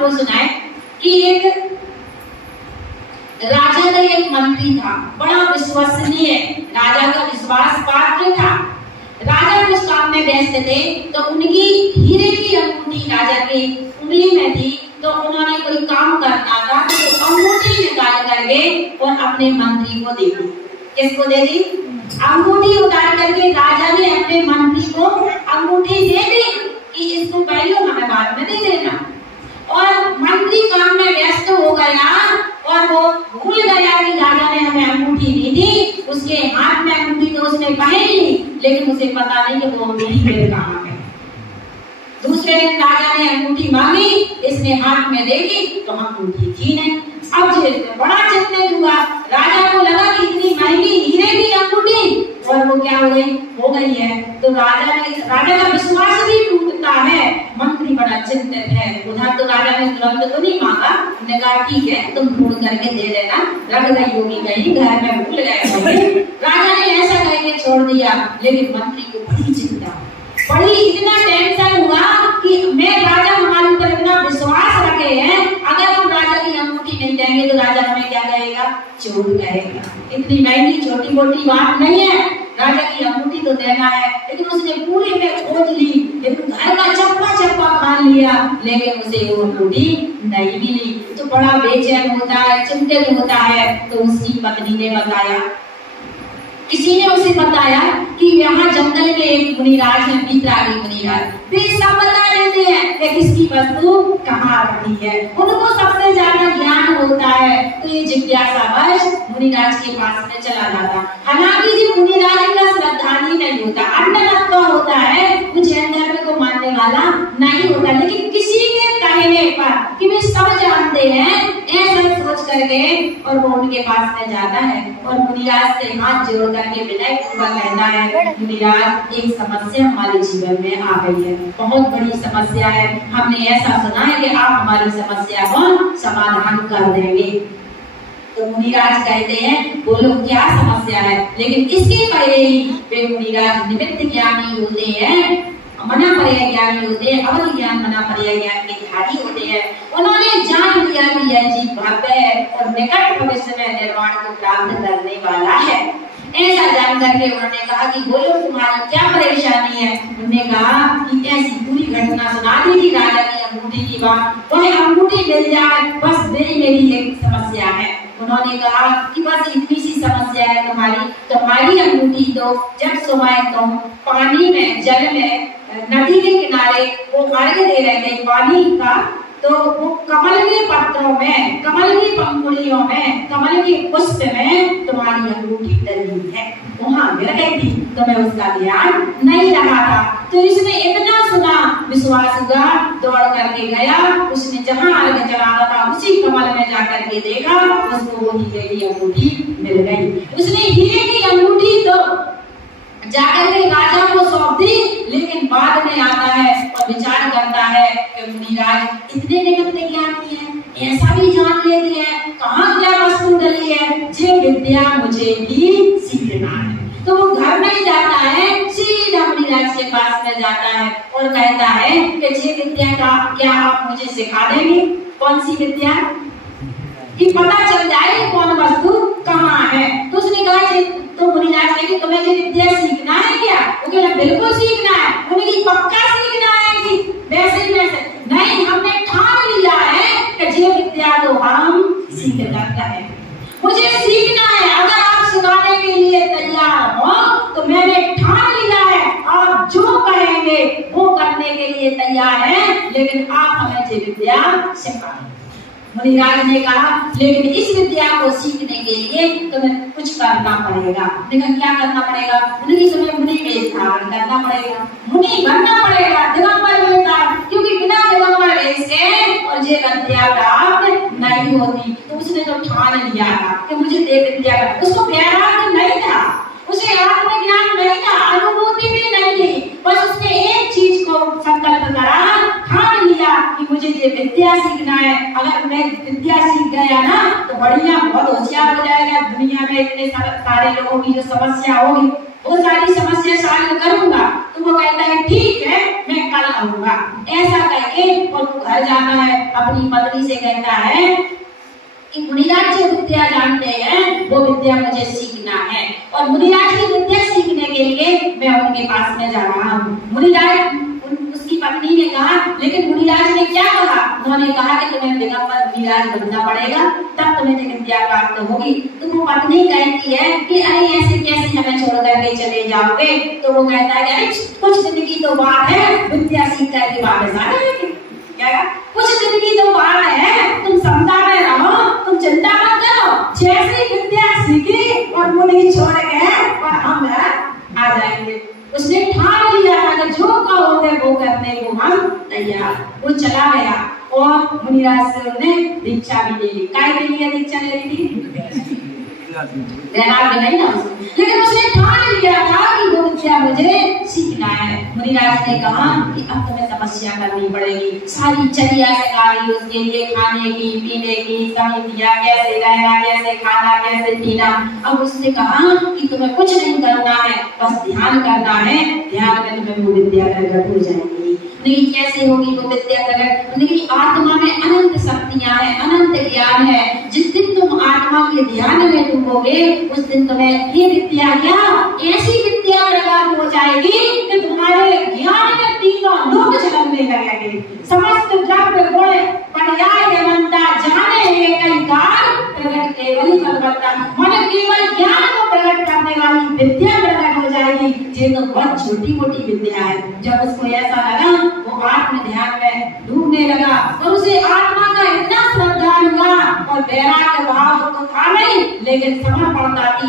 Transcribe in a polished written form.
आपको सुनाए कि एक राजा का एक मंत्री था, बड़ा विश्वसनीय, राजा का विश्वास पात्र था। राजा कुछ काम में व्यस्त थे तो उनकी हीरे की अंगूठी राजा की उंगली में थी, तो उन्होंने कोई काम करना था तो अंगूठी निकाल करके और अपने मंत्री को दे दी। किसको दे दी? अंगूठी उतार करके राजा ने अपने मंत्री को अंगूठी दे दी कि इसको पहले हमें बाद में दे देना। और मंत्री काम में व्यस्त हो गया और वो भूल गया कि राजा ने हमें अंगूठी दी थी। उसके हाथ में अंगूठी तो उसने पहन ली, लेकिन उसे पता नहीं कि वो अंगूठी मेरे कहाँ है। दूसरे दिन राजा ने अंगूठी मांगी, इसने हाथ में देखी तो अंगूठी थी नहीं। अब बड़ा चिंतित हुआ, राजा को लगा कि इतनी महंगी हीरे की अंगूठी और वो क्या हो गई है, तो राजा का विश्वास भी टूटता है। मंत्री बड़ा चिंतित है। उधर तो राजा ने तुरंत तो नहीं मांगा, उसने कहा ठीक है तुम ढूंढ करके दे देना, रख गई होगी कहीं, घर में भूल गए होंगे। राजा ने ऐसा करके छोड़ दिया, लेकिन मंत्री को बड़ी चिंता, बड़ी इतना टेंशन हुआ कि मैं राजा हमारे ऊपर इतना विश्वास रखे हैं, अगर हम राजा की अंगूठी नहीं देंगे तो राजा हमें क्या कहेगा? चोर कहेगा। इतनी महंगी छोटी मोटी बात नहीं है, राजा की अंगूठी तो देना है। लेकिन उसने पूरे में खोज ली, लेकिन घर का चप्पा चप्पा खान लिया, लेकिन उसे वो अंगूठी नहीं मिली। तो बड़ा बेचैन होता है, चिंतित होता है। तो उसकी पत्नी ने बताया, किसी ने उसे बताया कि यहाँ जंगल में एक मुनिराज है, वीतरागी मुनिराज, वे सब बता देते हैं कि किसकी वस्तु कहाँ रखी है, उनको सबसे ज्यादा ज्ञान होता है। तो ये जिज्ञासावश मुनिराज के पास में चला जाता। हालांकि ये मुनिराज का श्रद्धालु नहीं होता, अंधभक्त होता है, कुछ धर्म को मानने वाला नहीं होता, लेकिन किसी के कहने पर कि वे सब जानते हैं ऐसा सोच करके और वो उनके पास में जाता है और मुनिराज से हाथ जोड़ करके विनय पूर्वक कहता है, मुनिराज एक समस्या हमारे जीवन में आ गई है, बहुत बड़ी समस्या है, हमने ऐसा सुना है कि आप हमारी समस्या का समाधान कर देंगे। तो मुनिराज कहते हैं बोलो क्या समस्या है। लेकिन इसके पहले ही वे मुनिराज निमित्त ज्ञानी होते हैं, मना पर्याय ज्ञानी होते हैं, अवधि ज्ञान मना पर्याय ज्ञान के धारी होते हैं। उन्होंने जान लिया कि यह जीव भव्य है और निकट भविष्य में निर्वाण को प्राप्त करने वाला है। ऐसा जान करके उन्होंने कहा कि बोलो तुम्हारी क्या परेशानी है। उन्होंने कहा कि ऐसी पूरी घटना सुना दी थी राजा की अंगूठी की बात, वह अंगूठी मिल जाए बस मेरी एक समस्या है। उन्होंने कहा कि बस इतनी सी समस्या है तुम्हारी अंगूठी तो जब सुबह तुम पानी में, जल में, नदी के किनारे वो अर्घ्य दे रहे थे पानी का, तो वो कमल के पत्रों में, कमल की पंखुड़ियों में, कमल के पुष्प में तुम्हारी अंगूठी डली है, वहां गिर गई थी, तो मैं उसका ध्यान नहीं रखा था। तो इसने इतना सुना, विश्वास हुआ, दौड़ करके गया, उसने जहां अर्घ्य चढ़ाना था उसी कमल में जाकर के देखा, उसको वो हीरे की अंगूठी मिल गई। उसने हीरे की अंगूठी तो जाकर के राजा को सौंप दी, लेकिन बाद में आता है और विचार करता है कि मुनिराज इतने निमित्त ज्ञानी है, ऐसा भी जान लेते हैं कहाँ क्या वस्तु डली है, जे विद्या मुझे भी सीखना है। तो वो घर में जाता है, सीधा मुनिराज के पास में जाता है और कहता है कि जे विद्या का क्या आप मुझे सिखा देंगे? कौन सी विद्या? कि पता चल जाए कौन वस्तु कहाँ है। तो उसने कहा तो मुनिराज ने कि तुम्हें ये विद्या सीखना है क्या? वो कहला बिल्कुल सीखना है। उन्हें कि पक्का सीखना है कि वैसे ही वैसे? नहीं, हमने ठान लिया है कि ये विद्या तो हम सीखना है, मुझे सीखना है। अगर आप सिखाने के लिए तैयार हो तो मैंने ठान लिया है, आप जो कहेंगे वो करने के लिए तैयार है, लेकिन आप हमें ये विद्या सिखाएं। मुनिराज ने कहा लेकिन इस विद्या को सीखने के लिए तुम्हें कुछ करना पड़ेगा। लेकिन क्या करना पड़ेगा? उन्हीं समय मुनि वेश धारण करना पड़ेगा, मुनि बनना पड़ेगा, दिगंबर वेश, क्योंकि बिना दिगंबर वेश के और ये विद्या प्राप्त नहीं होती। तो उसने तो ठान लिया था कि मुझे दे विद्या का, उसको वैराग्य नहीं था, उसे आत्मज्ञान नहीं था, अनुभूति भी नहीं थी, बस उसने एक चीज को संकल्प करा, ठान लिया कि मुझे ये विद्या सीखना है। अगर मैं विद्या सीख गया ना तो बढ़िया, बहुत होशियार हो जाएगा, दुनिया में इतने सारे लोगों की जो समस्या होगी वो सारी समस्या सॉल्व करूंगा। तो वो कहता है ठीक है, मैं कल आऊंगा। ऐसा करके और घर जाना है, अपनी पत्नी से कहता है कि मुनिराज जो विद्या जानते हैं वो विद्या मुझे सीखना है, और मुनिराज की विद्या सीखने के लिए मैं उनके पास में जा रहा हूँ। मुनिराज, उसकी पत्नी ने कहा, लेकिन मुनिराज ने क्या कहा? उन्होंने कहा कि तुम्हें दिगंबर मुनिराज बनना पड़ेगा, तब तुम्हें विद्या प्राप्त होगी। तो वो पत्नी कहती है कि अरे ऐसे कैसे हमें छोड़ करके चले जाओगे? तो वो कहता है अरे कुछ दिन की तो बात है, विद्या सीख करके वापस आ जाएंगे। क्या? कुछ दिन की तो बात है, तुम समझा में रहो, तुम चिंता मत करो, जैसे विद्या सीखी और मुनि छोड़ गए और हम आ जाएंगे। उसने ठान लिया था कि जो कहोगे वो करने को हम तैयार। वो चला गया और मुनिराज से उसने दीक्षा भी ले ली। काय के लिए दीक्षा ले ली थी? नहीं ना, लेकिन उसने ठान लिया था कि वो विद्या मुझे सीखना है। मुनिराज ने कहा कि अब तुम्हें तपस्या करनी पड़ेगी, सारी चर्या सिखाई उसके लिए, खाने की, पीने की, समय दिया, कैसे रहना, कैसे खाना, कैसे पीना। अब उसने कहा कि तुम्हें कुछ नहीं करना है, बस ध्यान करना है, ध्यान में तुम्हें वो विद्या प्रकट हो जाएगी। नहीं, कैसे होगी वो विद्या प्रकट? नहीं, आत्मा में अनंत शक्तियां हैं, अनंत ज्ञान है। जिस दिन तुम आत्मा के ध्यान में डूबोगे उस दिन तुम्हें ये विद्या, क्या ऐसी विद्या प्रकट हो जाएगी कि तुम्हारे ज्ञान में तीनों लोक झलकने लगेंगे। समस्त द्रव्य गुण पर्याय अनंता जाने एकैकार प्रकट केवल भगवता। मन केवल ज्ञान को प्रकट करने वाली विद्या प्रकट हो जाएगी। ये तो बहुत छोटी मोटी विद्या है। जब उसको ऐसा लगा वो आत्म ध्यान में डूबने लगा और उसे आत्मा का इतना श्रद्धा हुआ और वैराग्य भाव तो था नहीं, लेकिन समर्पणता